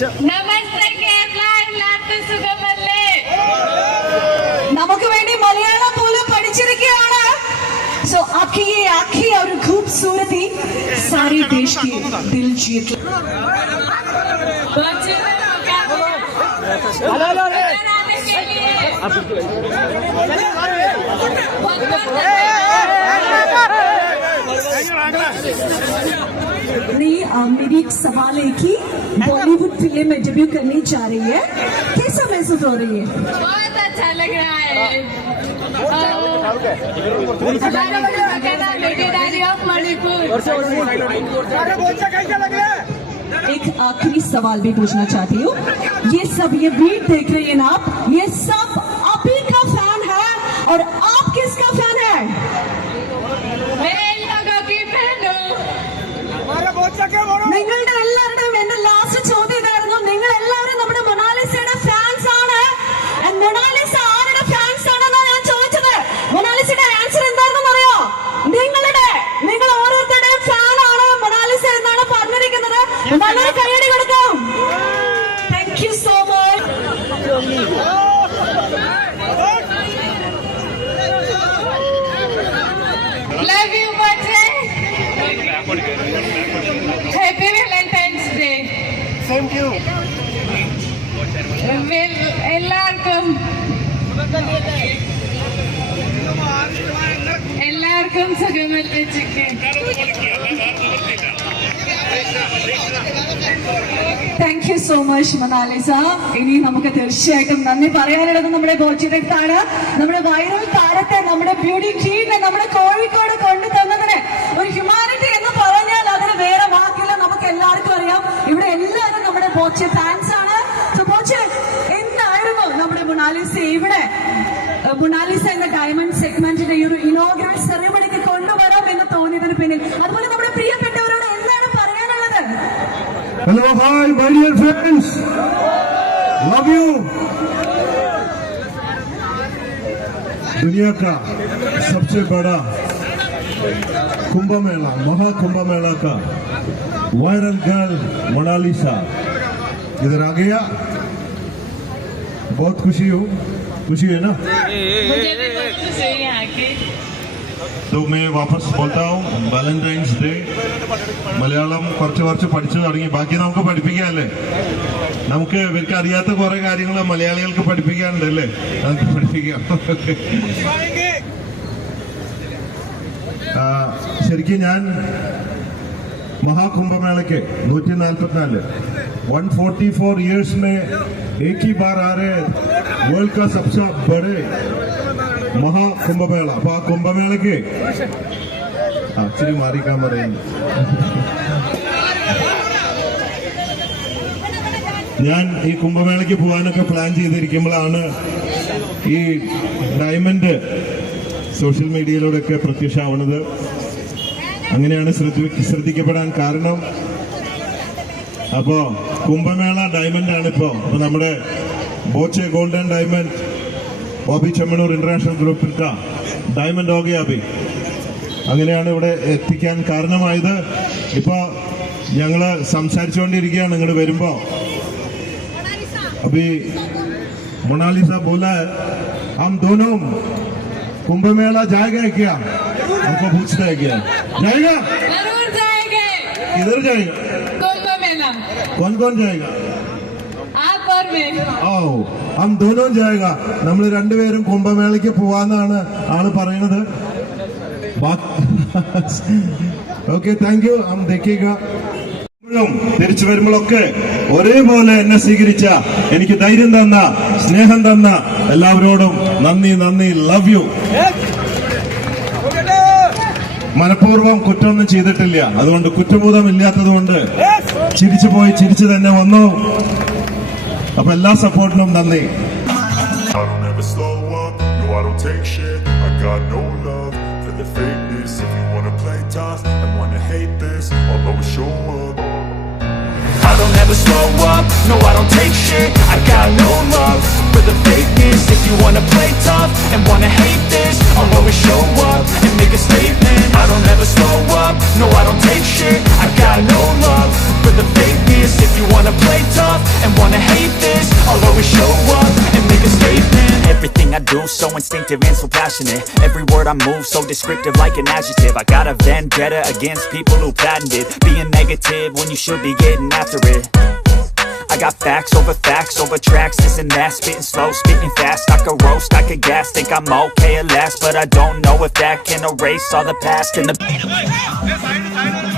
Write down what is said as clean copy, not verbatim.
നമസ്തേ കേരള, എല്ലാവർക്കും സുഖമല്ലേ? നമുക്ക് വേണ്ടി മലയാളം പോലും പഠിച്ചിരിക്കുകയാണ്. सो आपकी ये आंखें और खूबसूरती सारे देश के दिल जीत. मेरी एक सवाल है कि बॉलीवुड फिल्म में डेब्यू करनी चाह रही है, कैसा महसूस हो रही है? बहुत अच्छा लग रहा है. एक आखिरी सवाल भी पूछना चाहती हूँ. ये सब ये वीडियो देख रही है ना आप, ये सब आप ही का फैन है और आप किसका फैन है? मैं इन लोगों की फैन हूँ. നിങ്ങളുടെ എല്ലാവരുടെയും എന്റെ ലാസ്റ്റ് ചോദ്യം ഇതായിരുന്നു. നിങ്ങൾ എല്ലാവരും നമ്മുടെ മൊണാലിസയുടെ ഫാൻസ് ആണ്. മൊണാലിസ ആരുടെ ഫാൻസ് ആണെന്നാണ് ഞാൻ ചോദിച്ചത്. മൊണാലിസയുടെ ആൻസർ എന്താണെന്ന് അറിയോ? നിങ്ങൾ ഓരോരുത്തരുടെയും ഫാൻ ആണ് മൊണാലിസ എന്നാണ് പറഞ്ഞിരിക്കുന്നത്. നല്ലൊരു കൈയടി കൊടുക്കാം. Thank you so much. Love you, Bajay. Happy Valentine's Day. Same to you. എല്ലാവർക്കും സുഖമല്ലേ chicken? Thank you so much Mona Lisa. ഇനി നമുക്ക് തീർച്ചയായിട്ടും നന്ദി പറയാനുള്ളത് നമ്മുടെ ബോച്ചിരത്താണ്. നമ്മുടെ വൈറൽ താരത്തെ, നമ്മുടെ ബ്യൂട്ടി ക്വീനെ നമ്മുടെ കോഴിക്കോട് കൊണ്ടു തന്നതിന് ഒരു ഹ്യൂമാനിറ്റി എന്ന് പറഞ്ഞാൽ അതിന് വേറെ വാക്കില്ല. നമുക്ക് എല്ലാവർക്കും അറിയാം, ഇവിടെ എല്ലാവരും നമ്മുടെ ബോച്ചെ ഫാൻസ് ആണ്. സോ ബോച്ചെ, എന്തായിരുന്നു നമ്മുടെ മൊണാലിസ ഇവിടെ മൊണാലിസ എന്ന ഡയമണ്ട് സെഗ്മെന്റിന്റെ ഈ ഒരു ഇനോഗ്രൽ സെറിമണിക്ക് കൊണ്ടുവരാം എന്ന് തോന്നിയതിന് പിന്നിൽ, അതുപോലെ നമ്മുടെ പ്രിയപ്പെട്ടവരോട് എന്താണ് പറയാനുള്ളത്? Hello, hi, my dear friends. Love you. दुनिया का सबसे बड़ा कुंभ मेला, महाकुंभ मेला का वायरल गर्ल मोनालिसा इधर आ गया. बहुत खुशी है ना? मुझे भी बहुत खुशी है आके. तो मैं वापस बोलता हूँ, വാലന്റൈൻസ് ഡേ മലയാളം കുറച്ച് പഠിച്ചു തുടങ്ങി. ബാക്കി നമുക്ക് പഠിപ്പിക്കാല്ലേ? നമുക്ക് ഇവർക്ക് അറിയാത്ത കുറെ കാര്യങ്ങൾ മലയാളികൾക്ക് പഠിപ്പിക്കാനുണ്ടല്ലേ? നമുക്ക് പഠിപ്പിക്കാം. ശരിക്കും ഞാൻ महाकुंभमेले 144 144 इयर्स में एक ही बार आ रहे वर्ल्ड का सबसे बड़े महाकुंभमेला. അപ്പൊ ആ കുംഭമേളയ്ക്ക് ഇച്ചിരി മാറിക്കാൻ പറയുന്നു. ഞാൻ ഈ കുംഭമേളയ്ക്ക് പോകാനൊക്കെ പ്ലാൻ ചെയ്തിരിക്കുമ്പോഴാണ് ഈ ഡയമണ്ട് സോഷ്യൽ മീഡിയയിലൂടെയൊക്കെ പ്രത്യക്ഷമാവുന്നത്. അങ്ങനെയാണ് ശ്രദ്ധിക്കപ്പെടാൻ കാരണം. അപ്പോ കുംഭമേള ഡയമണ്ട് ആണ് ഇപ്പോ നമ്മുടെ Boche golden diamond Bobby Chemmanur international ഗ്രൂപ്പിൽ ഡയമണ്ട് ഹോ ഗയാ അഭി. അങ്ങനെയാണ് ഇവിടെ എത്തിക്കാൻ കാരണമായത്. ഇപ്പൊ ഞങ്ങള് സംസാരിച്ചുകൊണ്ടിരിക്കുകയാണ് ഇങ്ങോട്ട് വരുമ്പോ. अभी मोनालिसा बोला है हम दोनों कुंभ मेला जाएगा क्या? हमको पूछता है क्या जाएगा? जरूर जाएंगे. किधर जाएगा? कुंभ मेला. कौन कौन जाएगा? आप और मैं. आओ हम दोनों जाएगा. നമ്മൾ രണ്ടുപേരും കുംഭമേളയ്ക്ക് പോവാന്നാണ് ആള് പറയുന്നത്. Okay, thank you. हम देखिएगा. തിരിച്ചു വരുമ്പോഴൊക്കെ ഒരേപോലെ എന്നെ സ്വീകരിച്ച, എനിക്ക് ധൈര്യം തന്ന, സ്നേഹം തന്ന എല്ലാവരോടും നന്ദി. Love you. മനഃപൂർവ്വം കുറ്റമൊന്നും ചെയ്തിട്ടില്ല. അതുകൊണ്ട് കുറ്റബോധം ഇല്ലാത്തതുകൊണ്ട് ചിരിച്ചു തന്നെ വന്നു. അപ്പൊ എല്ലാ സപ്പോർട്ടിനും നന്ദി. I don't ever slow up, no I don't take shit. I got no love for the fakeness. If you wanna play tough and wanna hate this, I'll always show up and make a statement. I don't ever slow up, no I don't take shit. I got no love for the fakeness. If you wanna play tough do, so instinctive and so passionate. Every word I move so descriptive like an adjective. I got a vendetta against people who patented being negative when you should be getting after it. I got facts over tracks, this and that. Spitting slow, spitting fast, I could roast, I could gas. Think I'm okay at last, but I don't know if that can erase all the past and the